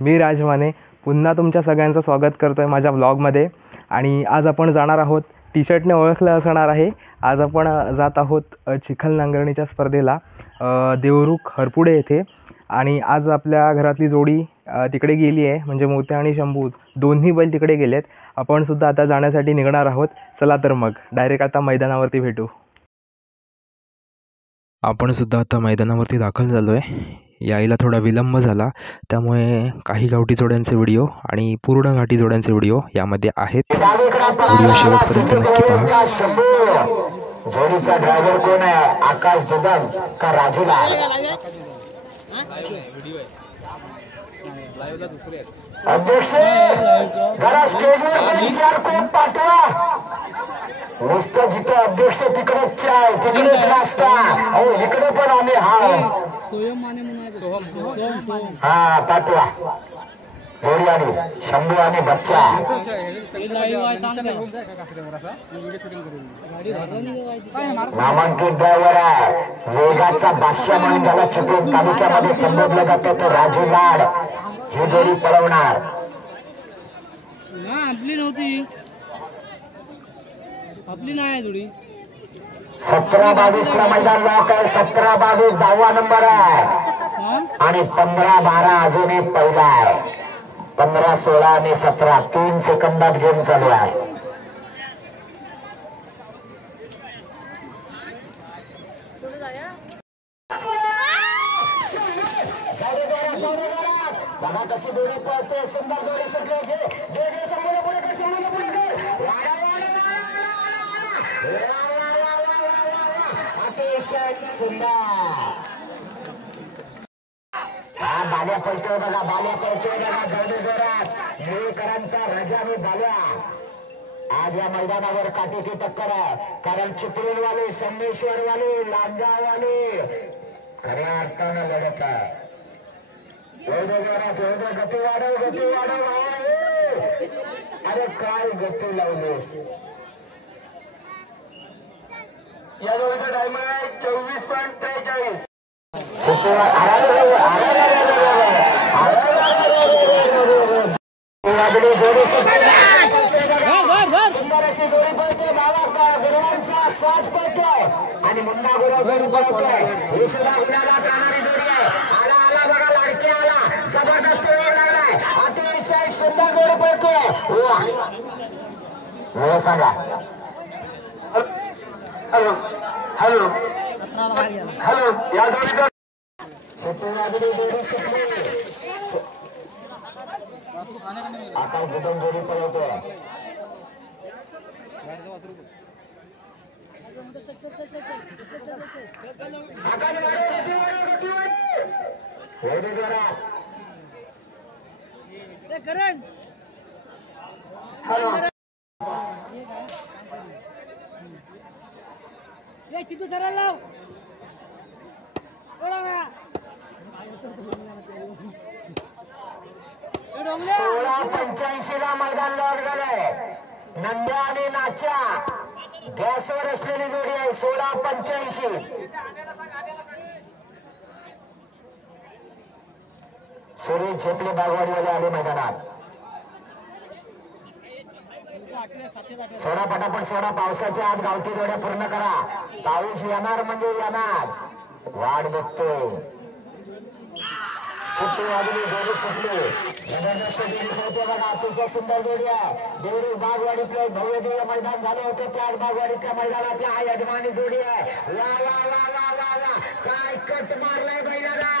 मी राजमाने पुन्हा तुमच्या सगळ्यांचं स्वागत करतो आहे माझ्या व्लॉगमध्ये. आणि आज आपण जाणार आहोत, टी शर्टने ओळखलं असणार आहे, आज आपण जात आहोत चिखल नांगरणीच्या स्पर्धेला देवरुख हरपुडे येथे. आणि आज आपल्या घरातली जोडी तिकडे गेली आहे, म्हणजे मोत्या आणि शंभू दोन्ही बैल तिकडे गेलेत. आपण सुद्धा आता जाण्यासाठी निघणार आहोत. चला तर मग डायरेक्ट आता मैदानावरती भेटू. आपण सुद्धा आता मैदानावरती दाखल झालो आहे. यायला थोडा विलंब झाला, त्यामुळे काही गावठी जोड्यांचे व्हिडिओ आणि पूर्ण घाटी जोड्यांचे व्हिडिओ यामध्ये आहेत. व्हिडिओ शेवटपर्यंत नक्की पहा. जोडीचा ड्रायव्हर कोण आहे? आकाश जुदम का राजूलाल? अध्यक्ष जरा स्टेजवर विचार करून पाठवा. नुसतं जिथे अध्यक्ष तिकडेच चाय तिकडेच नाश्ता, अहो इकडे पण आम्ही हा पाठवा. जोडी आणि शंभू आणि बच्चा नामांकित ड्रायव्हर आहे. वेगाचा बादशाह म्हणून ज्याला चिपळूण तालुक्यामध्ये संबोधलं जातं तो राजू लाड ही जोडी पळवणार. आपली नाही जोडी. 17-22 ला मैदान लॉक आहे. 17-22 10वा नंबर आहे आणि 15-12 अजूनही पहिला आहे. 15-16 आणि 17 3 सेकंदात गेम चालू आहे. बघा कशी दोरी पळते, सुंदर दोरी सुटली. अतिशय सुंदर हा बाल्या पळतोय बघा, बाल्या पळतोय बघा. जोडी जोरात मुळेकरांचा राजा आणि बाल्या आज या मैदानावर काटेची टक्कर आहे. कारण चिपळूणवाले, संगमेश्वरवाले, लांजावाले खऱ्या अर्थानं लढत आहे. एवढं जोरात एवढं गती वाढव, गती वाढव. अरे काय गती लावलीस. या जोडीचा टाइम आहे 24.43. आणि मुन्ना गुरु ही सुद्धा गुन्ह्याला जाणारी जोडी आहे. आला आला बघा, लाडके आला, जबरदस्त वेळ लागलाय. अतिशय सुंदर जोडी पळतोय. हो सांगा. हॅलो हॅलो हॅलो या जोडीचा आता जुदम जोडी पळवतोय. चितू धरायला लाव. 16:85 ला मैदान लॉक झालंय. नंद्या आणि नाच्या गॅसवर असलेली जोडी आहे. 16:85. सुरेश झेपले बागवाडीवाले आले मैदानात. सोडा पटापट सोडा. पावसाच्या आत गावठी जोड्या पूर्ण करा. पाऊस येणार म्हणजे येणार. वाढ बघतोय. सुट्टी वाजली, जोडी सुटली. जबरदस्त जोडी होते बघा. अतिशय सुंदर जोडी आहे. देवरी बागवाडीतले भव्य दिव्य मैदान झाले होते. त्याच बागवाडीतल्या मैदानातली हा यजमानी जोडी आहे. वा वा वा वा वा वा, काय कट मारलाय बैलाला.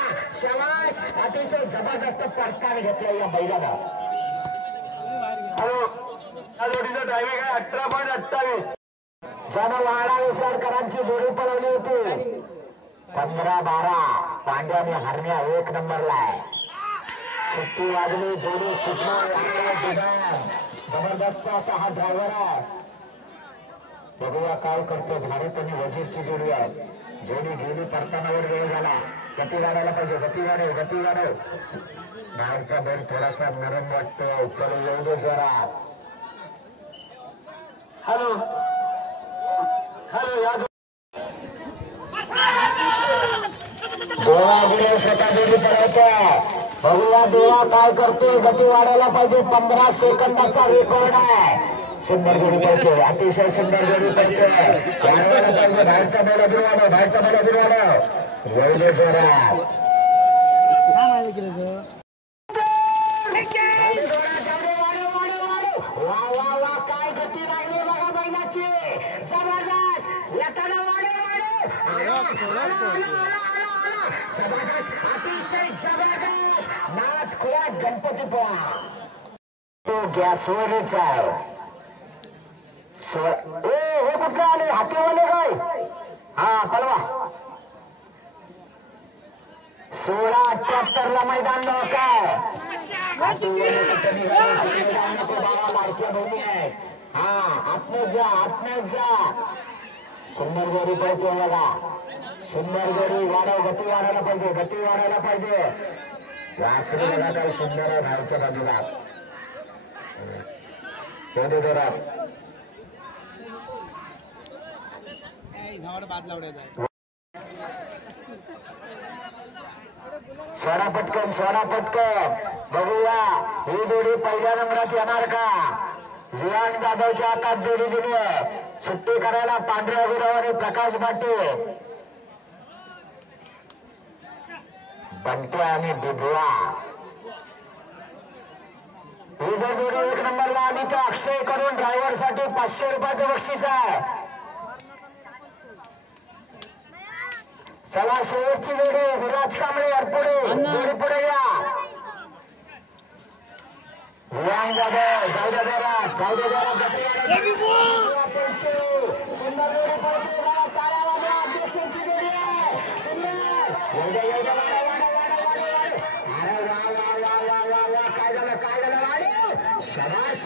शवाश. अतिशय जबरदस्त परताने घेतलाय या बैलाला. हॅलो या जोडीचा टायमिंग आहे 18.28. ज्यानं वाडा विसरकरांची जोडी पळवली होती. 15-12 पांड्या आणि हरण्या 1 नंबरला आहे. सुट्टी वाजली, जोडी सुटली. जबरदस्त असा हा ड्रायव्हर आहे. बघूया काय करतो. भारत आणि वजीरची जोडी आहे. जोडी गेली, परतानावर वेळ झाला. गती वाढायला पाहिजे. गती वाढव, गती वाढव. बाहेरचा बैल थोडासा नरम वाटतो. चलो येऊ दे जरा. हॅलो हॅलो या गोवा गुरु स्वतः जोडी पळवतो. बघूया देवा काय करतोय. गती वाढायला पाहिजे. 15 सेकंदाचा रेकॉर्ड आहे. सुंदर जोडी पडते. अतिशय सुंदर जोडी पडते. बाहेरचा बोला बिरवाडा. बाहेरचा बोला बिरवाडा. एवढे जोरात काय माहिती केलं सर. वा वा वा काय गती लागली बघा बैलाची. जबरदस्त येताना अतिशय जबरदस्त. नाथ खुला गणपती पोहा तो गॅसवरच आहे. हे कुठले आले हातीवाले काय. हा पळवा. 16-78 ला मैदान काय लाडक्या बहिणी आहेत. हा आत्मज जा आत्मज जा. सुंदर जोडी पडते बघा. सुंदर जोडी वाढव. गती वाढायला पाहिजे. गती वाढायला पाहिजे. वासरी बघा काय सुंदर आहे. बाहेरच्या बाजूला तेवढे जोरात सोडा पटकन. सोडा पटकन. बघूया ही जोडी पहिल्या नंबरात येणार का. जिवान जाधवच्या हातात जोडी दिली आहे. सुट्टी करायला पांढऱ्या गुराव आणि प्रकाश बाटे. बंटे आणि बिबुआ ही जर जोडी 1 नंबरला आली तर अक्षय करून ड्रायव्हर साठी 500 रुपयाचं बक्षीस आहे. चला शेवटची जोडी विराज कांबळे अरपुडे. जोडी पुढे या. जिवान जाधव जाऊ द्या जरा. जाऊ द्या जरा. सुंदर जोडी पडते. तारा वाजवा. अध्यक्षांची जोडी आहे. सुंदर काय झालं शाबास.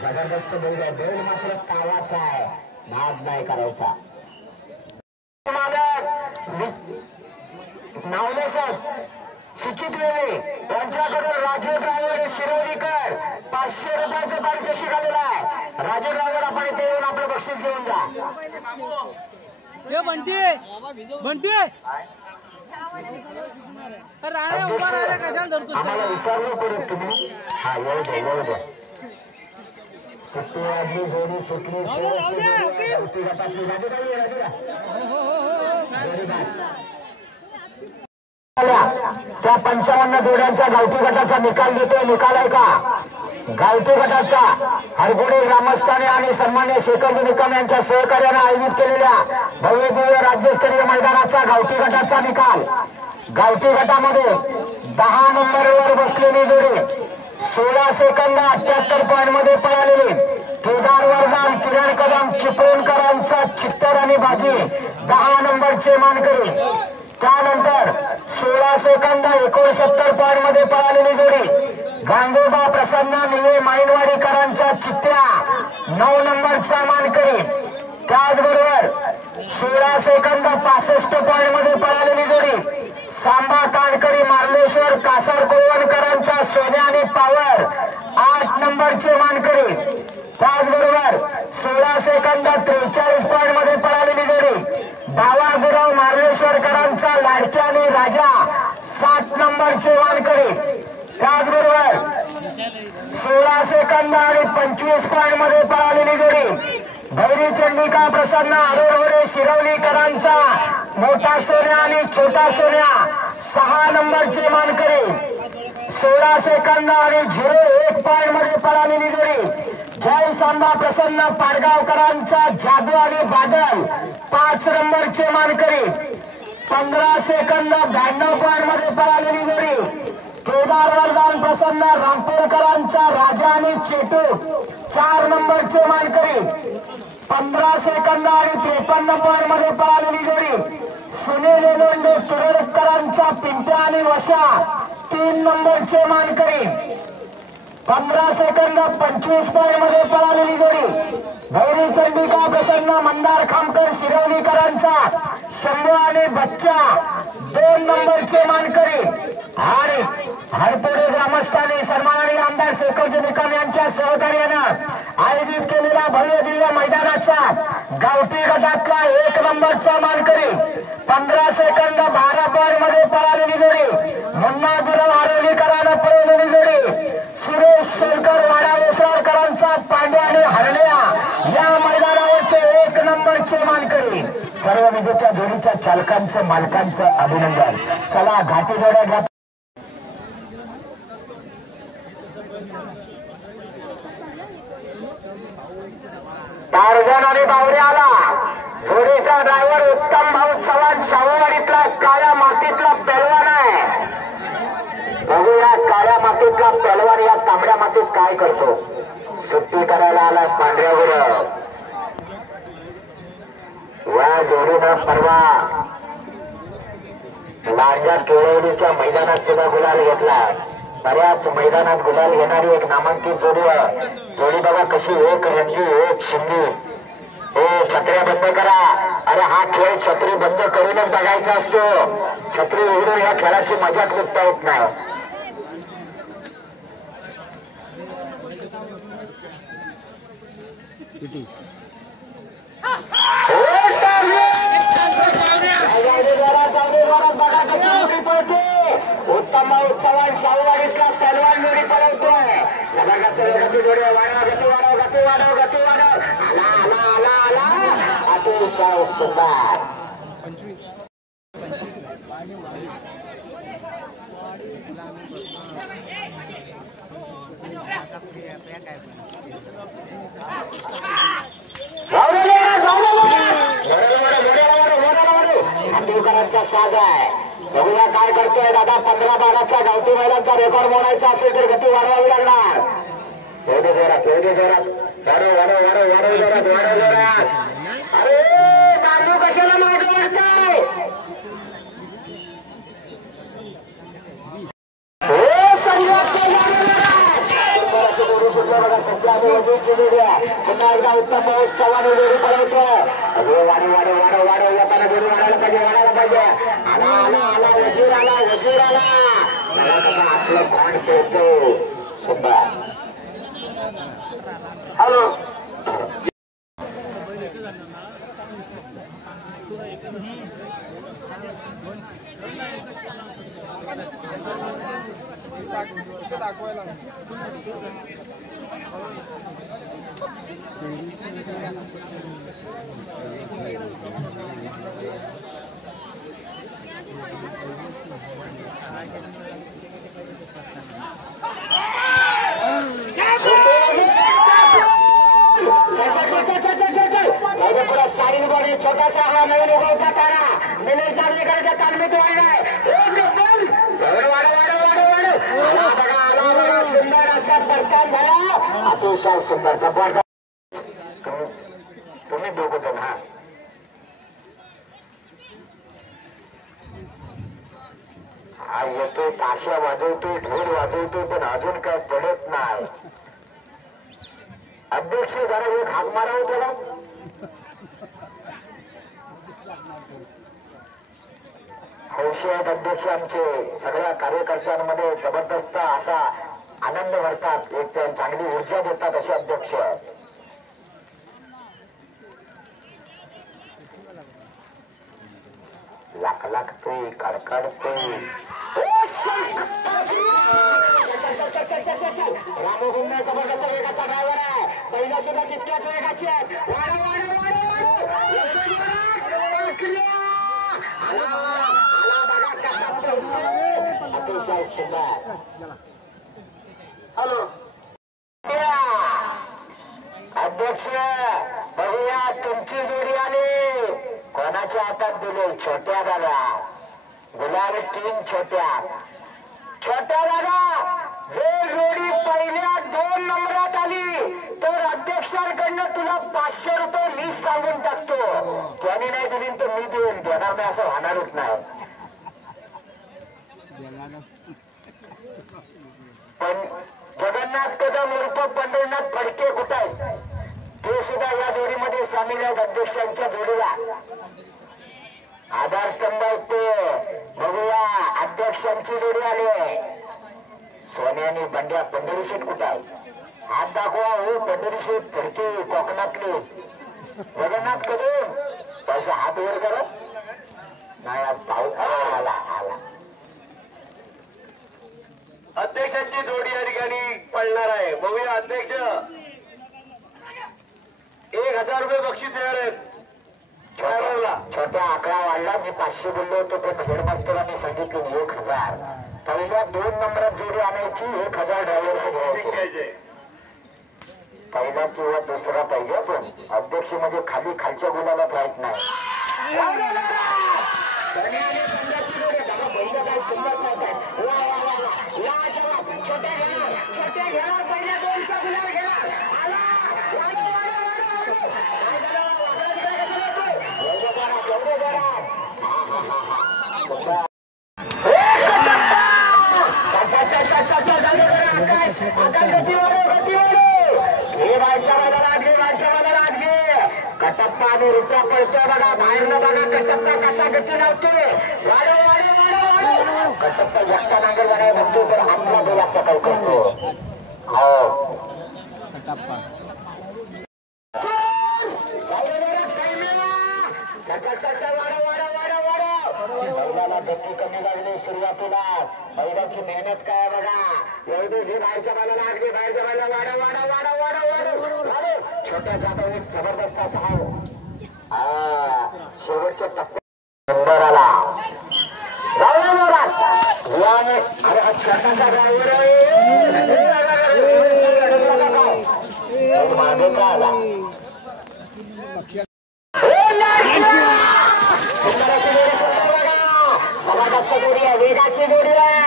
जबरदस्त बोलला. बैल मात्र कावाचा आहे. नाद नाही करायचा. नावलेसर सुचित वेळे यांच्याकडून राजू ड्रायव्हर शिरोलीकर 500 रुपयाचं पारितोषिक आलेलं आहे. राजू ड्रायव्हर आपण इथे येऊन आपलं बक्षीस घेऊन जा. आम्हाला विचारलं परत तुम्ही. हा येऊ दे येऊ दे. सुट्टी वाजली. जोडी सुटली. त्या 55 जोड्यांचा गावठी गटाचा निकाल देतोय. निकाल आहे का गावठी गटाचा. हरगुडे ग्रामस्थाने आणि सन्मान्य शेखर निकम यांच्या सहकार्याने आयोजित केलेल्या भव्य दिव्य राज्यस्तरीय मैदानाचा गावठी गटाचा निकाल. गावठी गटामध्ये 10 नंबरवर बसलेली जोडी 16 सेकंद 78 पॉईंट मध्ये पळालेली केदार वर्धन किरण कदम चिपळूणकरांचा चित्तर आणि बाजी 10 नंबरचे मानकरी. त्यानंतर 16 सेकंद 69 पॉईंट मध्ये पळालेली जोडी गांगोबा प्रसन्न निळे माईनवाडीकरांच्या चित्रा 9 नंबरचा मानकरी. त्याचबरोबर 16 सेकंद 65 पॉईंट मध्ये पळालेली जोडी सांबा कानकरी मार्लेश्वर कासार कोळवणकरांचा सोन्या आणि पावर 8 नंबरचे मानकरी. त्याचबरोबर 16 सेकंद 43 पॉईंट मध्ये पळालेली जोडी दावा गुराव मार्लेश्वरकरांचा लाडक्या आणि राजा 7 नंबरचे मानकरी. त्याचबरोबर 16 सेकंद आणि 25 पॉईंट मध्ये पळालेली जोडी भैरी चंडिका प्रसन्न आरोडवडे शिरवलीकरांचा मोठा सोन्या आणि छोटा सोन्या 6 नंबरचे मानकरी. 16 सेकंद आणि 01 पॉईंट मध्ये पळालेली जोडी जय सांबा प्रसन्न पाडगावकरांचा जादू आणि बादल 5 नंबरचे मानकरी. 15 सेकंद 92 पॉईंट मध्ये पळालेली जोडी केदार वर्धन प्रसन्न रामपूरकरांचा राजा आणि चेटू 4 नंबरचे मानकरी. 15 सेकंद आणि 53 पॉईंट मध्ये पळालेली जोडी सुनील लोंढे सुरेकरांचा पिंट्या आणि वशा 3 नंबरचे मानकरी. 15 सेकंद 25 पॉईंट मध्ये पळालेली जोडी भैरी चंडिका प्रसन्न मंदार खामकर शिरवलीकरांचा शंभू आणि बच्चा 2 नंबरचे मानकरी. आणि हरपोडे ग्रामस्थांनी सन्माननीय आमदार शेखर निकम यांच्या सहकार्यानं आयोजित केलेल्या भव्य दिव्य मैदानाचा गावठी गटातला 1 नंबरचा मानकरी. 15 सेकंद 12 पॉईंट मध्ये पळालेली जोडी मुन्ना गुरव आरोलीकरांना चालकांचं मालकांचं अभिनंदन. चला घाटी जोड्या घ्या. टार्झन आणि बावरे आला. जोडीचा ड्रायव्हर उत्तम भाऊ चव्हाण शाहूवाडीतला काळ्या मातीतला पहलवान आहे. बघूया काळ्या मातीतला पहलवान या तांबड्या मातीत काय करतो. सुट्टी करायला आला पांढऱ्यावर. या जोडीनं परवा लांजा केळवलीच्या मैदानात सुद्धा गुलाल घेतला. बऱ्याच मैदानात गुलाल घेणारी एक नामांकित जोडी बघा कशी एक रंगी एक शिंगी. हे छत्र्या बंद करा. अरे हा खेळ छत्री बंद करूनच बघायचा असतो. छत्री उघडून या खेळाची मजाच लुटता येत नाही. उत्तम चव्हाण शाहूवाडीतला पहलवान जोडी पळवतोय. अतिशय सुंदर. साज आहे. बघूया काय करतोय दादा. 15-12चा गावठी महिलांचा रेकॉर्ड मोडायचा असेल तर गती वाढवावी लागणार. एवढे जोरात एवढे जोरात वाढव जोरात. अरे बाजू कशाला मागे वाढताय. पुन्हा एकदा उत्तम चव्हाण जोडी पळवतोय. वाढव येताना जोडी वाढायला पाहिजे. आला वजीर आला. आपलं कोण खेळतो सुंदर. हॅलो साईन बॉडी छोटासा हा नवीन उगवता तारा निलेश जावळेकरच्या तालमीत वाढलाय. आला सुंदर असा परकान झाला. अतिशय सुंदर जबरदस्त. तुम्ही दोघं जण हा येतोय ताशा वाजवतोय ढोल वाजवतोय पण अजून काय पडत नाही. अध्यक्ष जरा एक हात मारावं त्याला. हौशी आहेत अध्यक्ष आमचे. सगळ्या कार्यकर्त्यांमध्ये जबरदस्त असा आनंद भरतात. एक चांगली ऊर्जा देतात असे अध्यक्ष. लागतोय कडकडतोय. रामगुंडा जबरदस्त वेगाचा ड्रायव्हर आहे. पहिला सुद्धा तितक्याच वेगाची आहे. अतिशय सुंदर. हॅलो अध्यक्ष बघूया तुमची जोडी आली. कोणाच्या हातात दिले. छोट्या दादा गुलाल 3 छोट्या दादा. जे जोडी पहिल्या 2 नंबरात आली तर अध्यक्षांकडनं तुला 500 रुपये मीच सांगून टाकतो. त्याने नाही दिली तर मी देणार नाही असं होणारच नाही. पण जगन्नाथ कदम उर्फ पंढरीनाथ फडके कुठे आहेत ते सुद्धा या जोडीमध्ये सामील आहेत. अध्यक्षांच्या जोडीला आधारस्तंभ आहेत ते. बघूया अध्यक्षांची जोडी आली आहे. सोन्यानी बंड्या पंढरीशेठ कुठे आहे. हात दाखवा हो. पंढरीशेठ फडके कोकणातले. जगन्नाथ कदम पैसा हात वर करत नाही. पाऊस आला. अध्यक्षांची जोडी या ठिकाणी पडणार आहे. बघूया अध्यक्ष 1000 रुपये बक्षीस देणार आहेत. छोट्या आकडा वाढला. मी 500 बोललो होतो पण हेडमास्टरांनी सांगितलं 1000. पहिल्या 2 नंबरात जोडी आणायची 1000 ड्रायव्हर घ्यायचे. पहिला किंवा दुसरा पाहिजे पण अध्यक्ष म्हणजे खालच्या गुलाला राहत नाही. कटप्पा आणि रुपया पळतोय बघा. बाहेरनं बघा कटप्पा कसा गती लावतोय. कटप्पा एकटा नांगर बघाय म्हणतो तर आपला बोला पकड करतो. हो बैलाला गती कमी लागली सुरुवातीला. बैलाची मेहनत काय बघा. एवढी ही बाहेरच्या बायला लागली. बाहेरच्या बायला वाडा वाडा वाडा वाडा वाडा. छोट्या जाता एक जबरदस्त धाव. शेवटच्या टप्प्यात सुंदराला अरे हा छोटासा ड्रायव्हर मागे का आला. जोडी आहे, वेगाची जोडी आहे.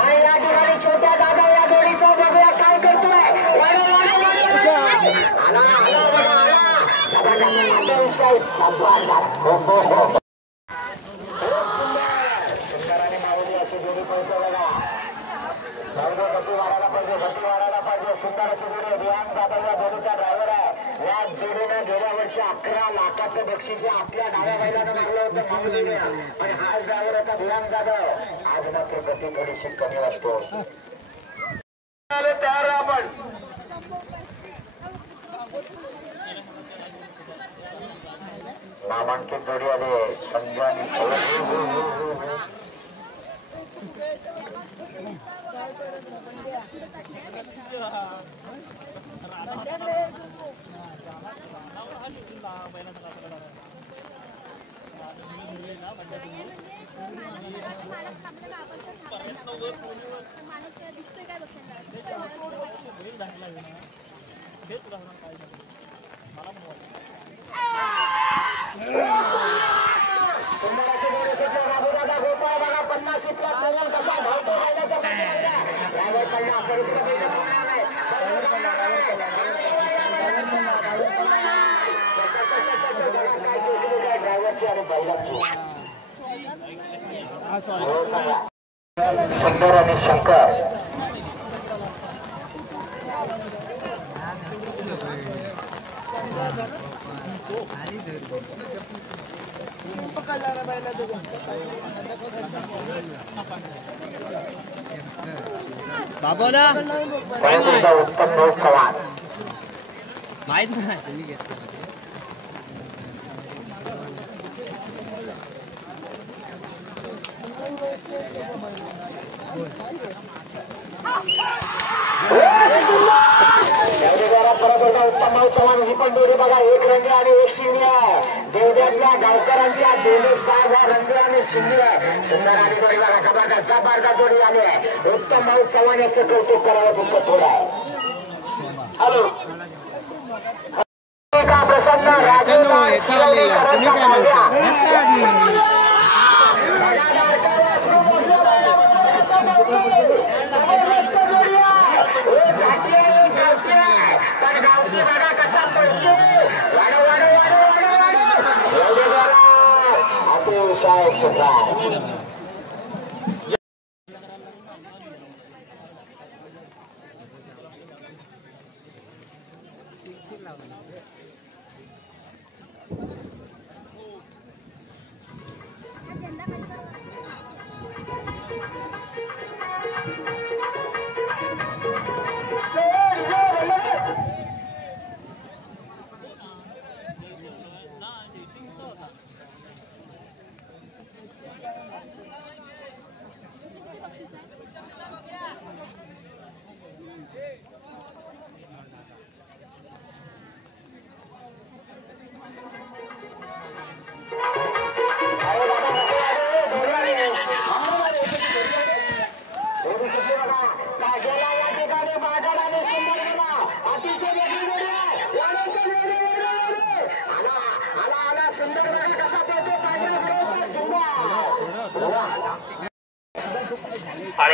आणि या ठिकाणी छोट्या दादा या जोडीचा बघूया काय करतोय. सुंदराने मारली अशी जोडी पळतो बघा. गती वाढायला पाहिजे, गती वाढायला पाहिजे. सुंदराची जोडी विहान दादा या जोडीचा ड्रायव्हर आहे. या जोडीनं गेल्या वर्षी 11 लाखाचं बक्षीस आपल्या डाव्या बैलानं मागलं होतं. आणि हा ड्रायव्हर होता विहान जाधव. आज मात्र गती थोडीशी कमी वाटतो. तयार आपण नामांकित जोडी आले संजय आणि सुंदर आणि शंकर बाबूला उत्तम चव्हाण माहित नाही. उत्तम चव्हाण ही पण जोडी बघा. एक रंगी आणि एक शिंगी आहे. देवद्यातल्या गावकरांच्या दोन्ही साज रंगी आणि शिंगी आहे. सुंदर आणि जोडी बघा. जबरदस्त जोडी आली आहे. उत्तम भाऊ चव्हाण याचं कौतुक करावं तुमचं थोडं आहे. हॅलो प्रसन्न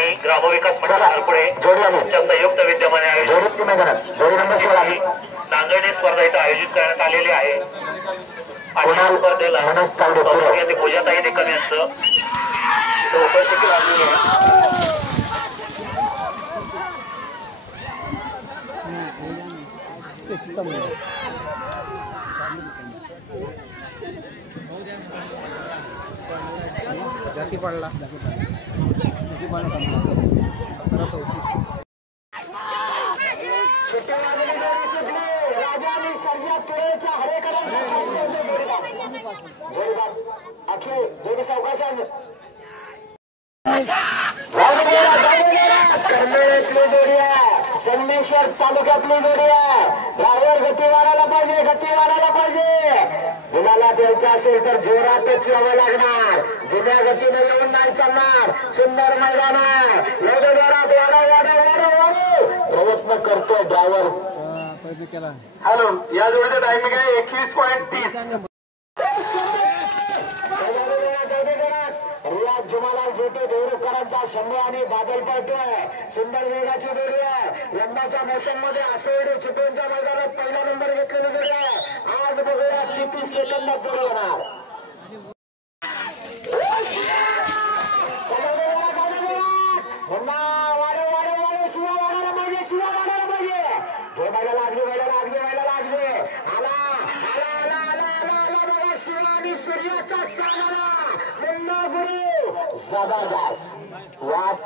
आणि ग्रामविकास मंडळ पुढे जोडी आली च्या संयुक्त विद्यमाने आयोजित जोडी मैदानात जोडी नंबर 16 ही नांगरणी स्पर्धा इथं आयोजित करण्यात आलेली आहे आणि या स्पर्धेला सौभाग्याची पूजाताई निकम यांचं इथं उपस्थिती लाभलेली आहे. जाती पडला 17-34. संगमेश्वर तालुक्यातली जोडी आहे. ड्रायव्हर गती वाढायला पाहिजे, गती वाढायला पाहिजे. गुलाला द्यायचा असेल तर जोरातच यावं लागणार. जुन्या गतीने येऊन नाही चालणार. सुंदर मैदान आहे. एवढं जोरात वाढव प्रयत्न करतोय ड्रायव्हर. हॅलो, या जोडीचा टायमिंग आहे 21.30. रियाज जुमालाल जोटे देवरूकरांचा शंभू आणि बादल पळतोय. सुंदर वेगाची जोडी आहे. यंदाच्या मोसम मध्ये आसोडी चिपळूणच्या मैदानात पहिला नंबर घेतलेली जोडी आहे. आज बघूया किती सेकंदात जोडी होणार. सूर्याचा सामना मुन्ना गुरु जबरदस्त वाट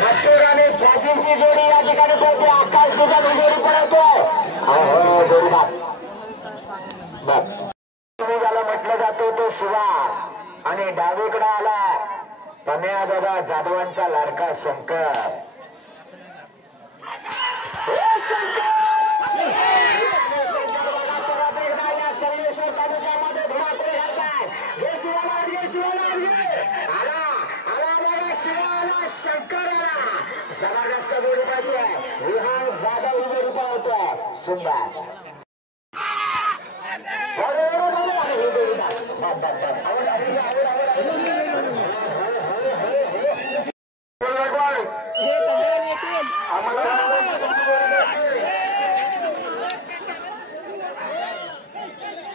नटूर आणि ब्राझीलची जोडी या ठिकाणी पोहोचते. आकाश सुद्धा जोडी पडतोय. ज्याला म्हटलं जातो तो शिवा आणि डावीकडे आला पन्या दादा जाधवांचा लाडका शंकर. संगमेश्वर तालुक्यामध्ये धुमाकूळ घालताय. शंकर जबरदस्त जोडी पाहिजे. विहान जाधव ही जोडी पळवतोय. सुंदर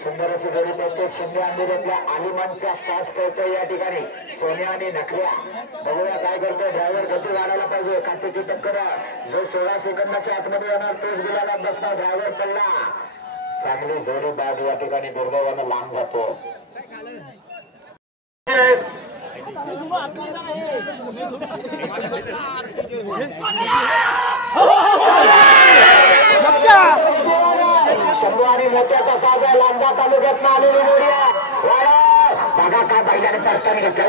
सुंदर अशी जोडी पडते. शिंदे आंबेऱ्यातल्या आलिमानच्या सास करतोय या ठिकाणी सोन्या आणि नखऱ्या. बघूया काय करतोय. ड्रायव्हर गती वाढायला पाहिजे. काचेची टक्कर जो 16 सेकंदाच्या आतमध्ये येणार तोच गुलाला बसता. ड्रायव्हर पडला. चांगली जोडी बाद या ठिकाणी दुर्दैवानं लांब जातो. शंभू आणि मोत्याचा साज आहे. लांजा तालुक्यात आलेली जोडी आहे. बघा काय बैलाने परताने घेतलं.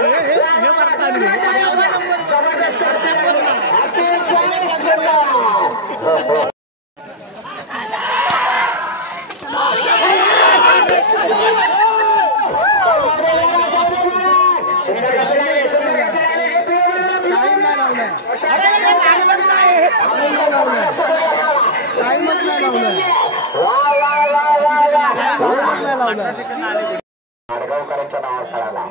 माडगावकरांच्या नावावर कळाला.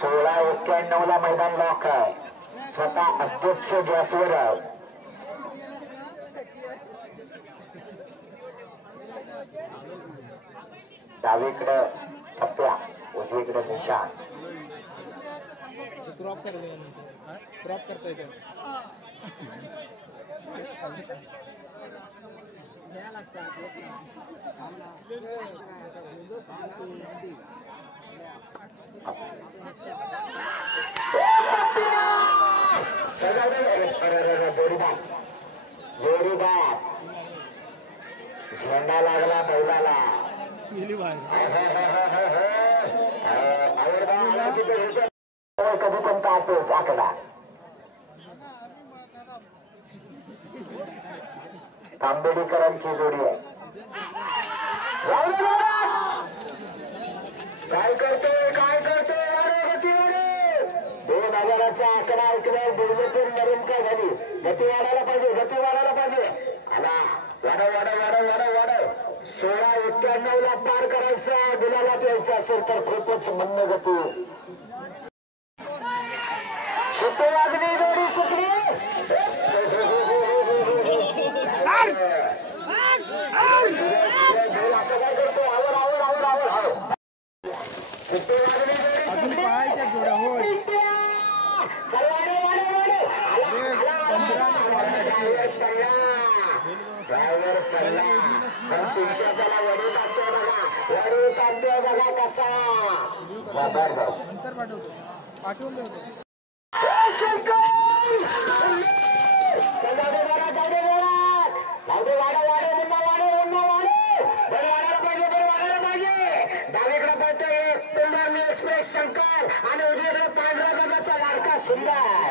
सोळा 91 ला मैदान लॉक आहे. स्वतः अध्यक्ष गॅसवर आहे. डावीकडे टप्प्या, उजवीकडे निशाण. क्रॉप करता येतं. जोडीदार झेंडा लागला बैलाला. कधी पण काढतोच आकडा. तांबेडीकरांची जोडी आहे. काय करतोय 2000चा आकडा ऐकल्यावर दुर्गपूर नवीन काय झाली. गती वाढायला पाहिजे. आला वाढव 1691 पार करायचं. गुलाला द्यायचं असेल तर खूपच मंद गती. सुट्टी वाजली, जोडी सुटली. काय करतो आवड सुट्टी वाजली, ड्रायव्हर पडला पण तुमच्या त्याला वडील टाकतोय बघा कसा जबरदस्त. डावीकडे पडतोय एक्सप्रेस शंकर आणि उजवीकडे पांढऱ्या गजाचा लाडका सुंदर.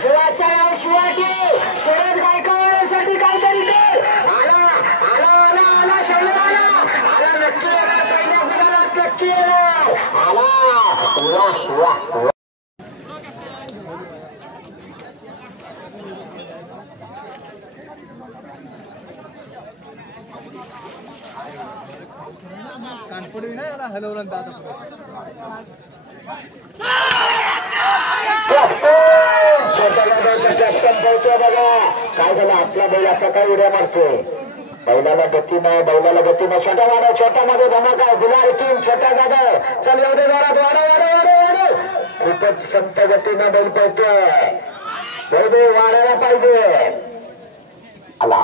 जीवाच्या नाव शिवाजी शरद गायकवाडसाठी काहीतरी कर. आला शरीर आला नक्की पहिल्या गुणाला नक्की आला. काय झालं आपला बैल असा काय उड्या मारतोय. बैलाला गती नाही छोटा मध्ये धमाका आहे. गुलाल तीन छोटा जागा चल एवढे वाढव. खूपच संत गतीनं बैल पळतोय. बैल वाढायला पाहिजे. आला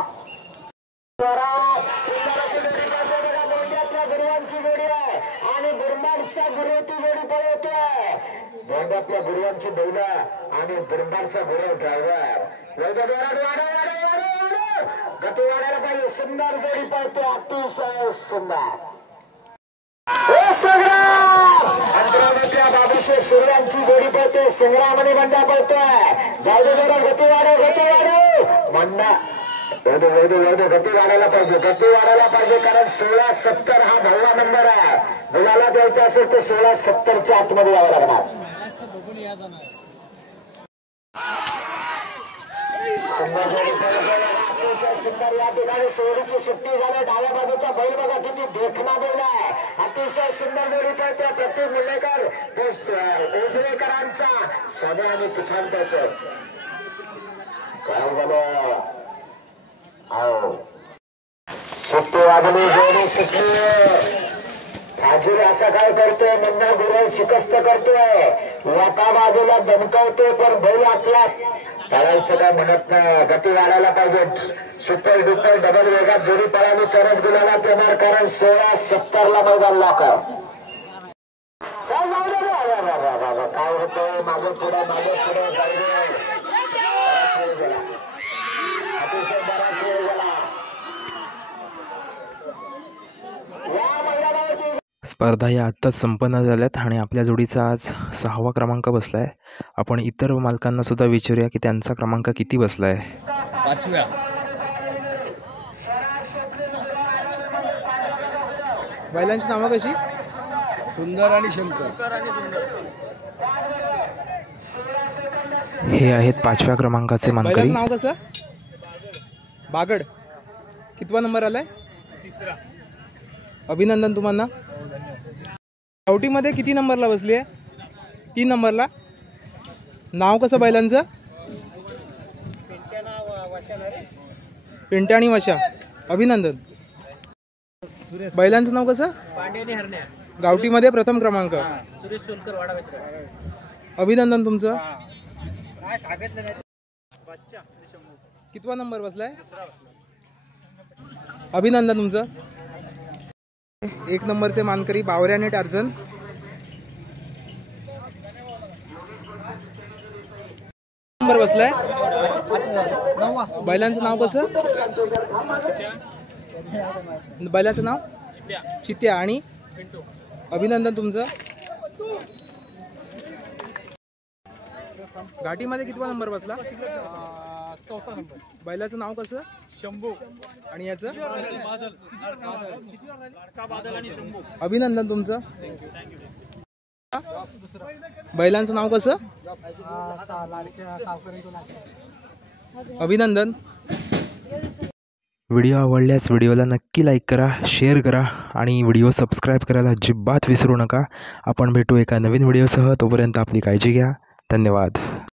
गुरुवांची जोडी आहे आणि बिरमाडच्या गुरुची जोडी पळवतोय. दोंडातल्या गुरुवांची बैल आणि बिरमाडचा गुरु ड्रायव्हर. गती वाढायला पाहिजे. सुंदर जोडी पळतोय. अतिशय सुंदर. अंतरावरच्या बाबासाहेब सूर्यांची जोडी पळतोय. संग्रामणी बंडा पळतोय. जाऊ जरा गती वाढव म्हणणं. गती वाढायला पाहिजे कारण 1670 हा 9वा नंबर आहे. गुलाला द्यायचा असेल तर 1670च्या आतमध्ये यावं लागणार. सुंदर या ठिकाणी सोडीची सुट्टी झाली. डाव्या बाजूचा बैल बघा किती देखणा बैल आहे. अतिशय सुंदर जोडी पळतोय. प्रतीक मुंडेकर ओझरेकरांचा सोन्या आणि तुफान पळतोय. काय झालं सुट्टी वाजली, जोडी सुटली. फाजील असं काय करतोय. मंदा गुरु शिकस्त करतोय. एका बाजूला दमकवतोय पण बैल आपला पळायचं काय म्हणत नाही. गती वाढायला पाहिजे. सुपर डुपर डबल वेगात जोडी पळाली तरच गुलाला येणार कारण 1670ला मैदान लॉकर. काय होतंय मागे पुढे अतिशय बराच वेळ झाला. स्पर्धा या आत्ताच संपन्न झाल्यात आणि आपल्या जोडीचा आज 6वा क्रमांक बसला आहे. आपण इतर मालकांना सुद्धा विचारूया की त्यांचा क्रमांक किती बसला आहे. 5व्या. बैलांची नावं कशी. सुंदर आणि शंकर. हे आहेत 5व्या क्रमांकाचे मानकरी. नाव कसं. बागड. कितवा नंबर आलाय. 3रा. अभिनंदन तुम्हाला. गावठीमध्ये किती नंबरला बसली आहे. 3 नंबरला. नाव कसं बैलांचं. पिंट्या आणि वशा. अभिनंदन. बैलांचं नाव कसं. गावठीमध्ये प्रथम क्रमांक. अभिनंदन तुमचं. कितवा नंबर बसलाय. अभिनंदन तुमचं. 1 नंबरचे मानकरी बावरे आणि टार्झन. नंबर बसलाय. बैलांचं नाव कसं. बैलाचं नाव चित्या आणि अभिनंदन तुमचं. घाटीमध्ये कितवा नंबर बसला? 4था नंबर. बैलाचं नाव कसं? शंभू आणि याचं? बादल आणि शंभू. अभिनंदन तुमचं. बैलांचं नाव कसं? अभिनंदन. व्हिडिओ आवडल्यास व्हिडिओला नक्की लाईक करा, शेअर करा आणि व्हिडिओ सबस्क्राईब करायला अजिबात विसरू नका. आपण भेटू एका नवीन व्हिडिओसह. तोपर्यंत आपली काळजी घ्या. धन्यवाद.